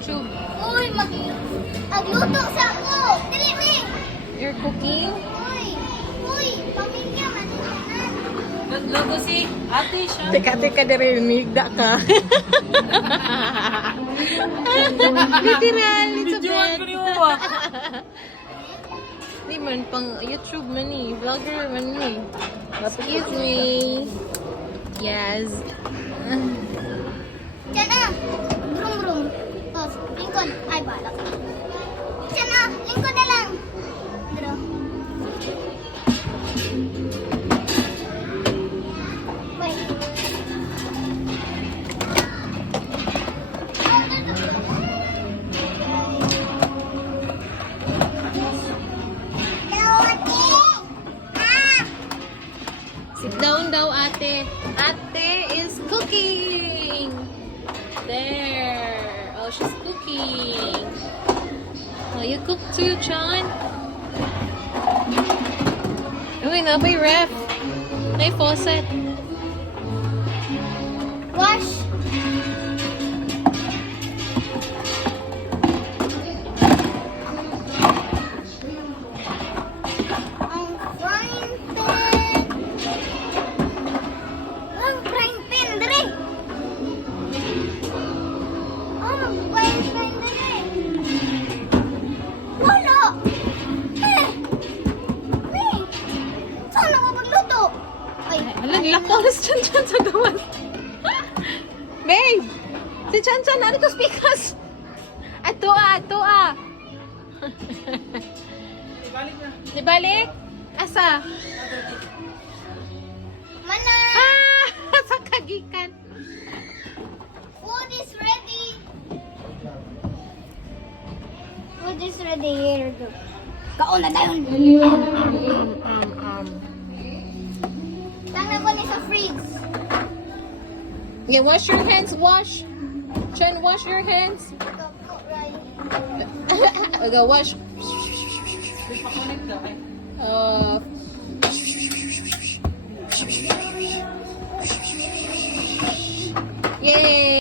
YouTube. Uy, agluto sa ako. Dili, mi. You're cooking? Uy, pamilya, manunan. Naglogo si ate siya. Teka, dari umigda ka. Literal, it's a Videoan bed. ko ni Uwa. Di man, pang YouTube man ni. Vlogger man ni. Excuse me. Yes. Diyan na. Brum. Tapos, lingkod. Ay, balak. Diyan na. Lingkod na lang. Dito. Wait. Hello, ate. Ah! Sit down daw, ate. Ate is cooking. There. Oh, she's cooking. Oh, you cook too, John? Uy, nabay ref. Nay faucet. Wash. Ang frying pan. Ang frying pan, dali. Ang frying pan, dali. Wala. Saan ako magluto? Ay, Alam, lakaw na si Chan sa gawas. Babe! Si Chan, ano to speakers? Ato ah. Ibalik na. Di balik? Asa? Mana? Ah! Sa kagikan. Food is ready. Food is ready. Here, go. Kaon na tayo. Tangnan ko ni sa fridge. Yeah, wash your hands, wash. Chan, wash your hands. Okay, wash. Pakulit daw eh. Yay!